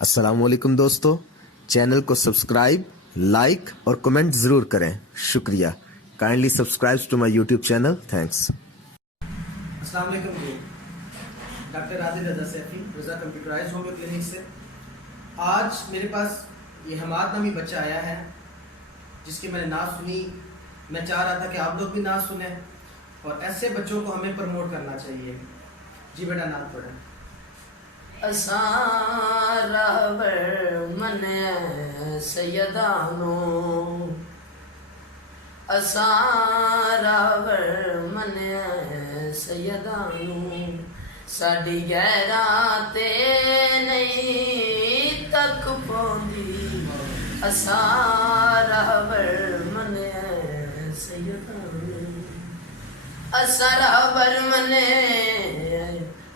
अस्सलामुअलैकुम दोस्तों, चैनल को सब्सक्राइब, लाइक और कमेंट ज़रूर करें। शुक्रिया। Kindly subscribe to my YouTube channel. Thanks. अस्सलाम वालेकुम जी। Doctor Adil Raza Saifi, Raza computerise homeo clinic से। आज मेरे पास ये हमाद नामी बच्चा आया है जिसकी मैंने नात सुनी। मैं चाह रहा था कि आप लोग भी नात सुने और ऐसे बच्चों को हमें प्रमोट करना चाहिए। जी बेटा, नात पढ़ें। असारावर मने सैयदानो, असारावर मने सैयदानो, साडी गैराते नहीं तक पौंदी। असारावर मने सैयदानो, असारावर मने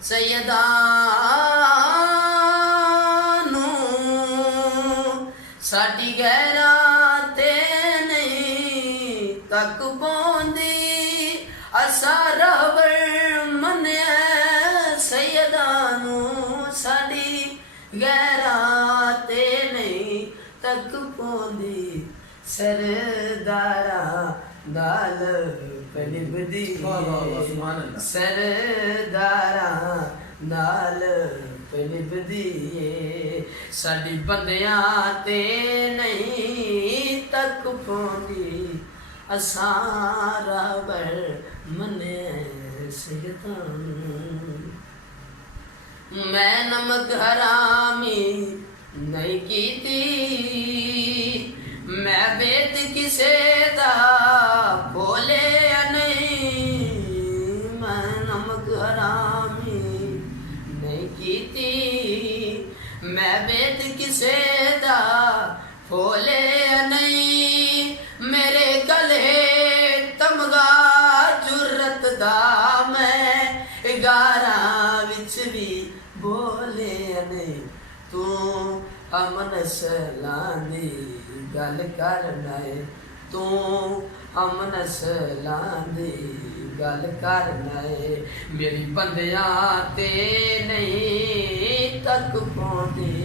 सैयदानो, साडी गैराते नहीं तक पौंदी। असारावर मने सैयदानो, साडी गैराते नहीं तक पौंदी। सरदारा दाल पलिबदी, सरदारा दाल पलिबदी, साडी बंदियां ते नहीं तक पौंदी। असारावर मने सैयदानो, मैं नमक हरामी नहीं कीती, मैं बेद किसे दा बोले नहीं। मैं नमक हरामी नहीं कीती, मैं बेद किसे दा बोले नहीं। मेरे गले तमगा जुरत दा, मैं गारा विच भी बोले नहीं। तू अमन सलांदी गल करना है, तू अमन सलांदी गल करना है। मेरी बंदियां ते नहीं तक पौंदी।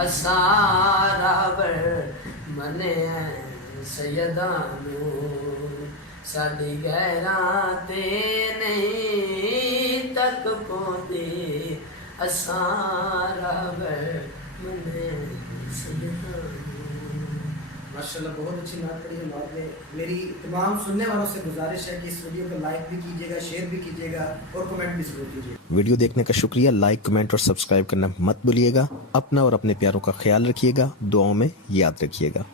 असारावर मने सैयदानो, साडी गैरां ते नहीं तक पौंदी। असारावर मने सैयदानो। माशाल्लाह, बहुत अच्छी नात पढ़ी है आपने। मेरी तमाम सुनने वालों से गुजारिश है कि इस वीडियो को लाइक भी कीजिएगा, शेयर भी कीजिएगा और कमेंट भी जरूर कीजिएगा। वीडियो देखने का शुक्रिया। लाइक, कमेंट और सब्सक्राइब करना मत भूलिएगा। अपना और अपने प्यारों का ख्याल रखिएगा। दुआओं में याद रखिएगा।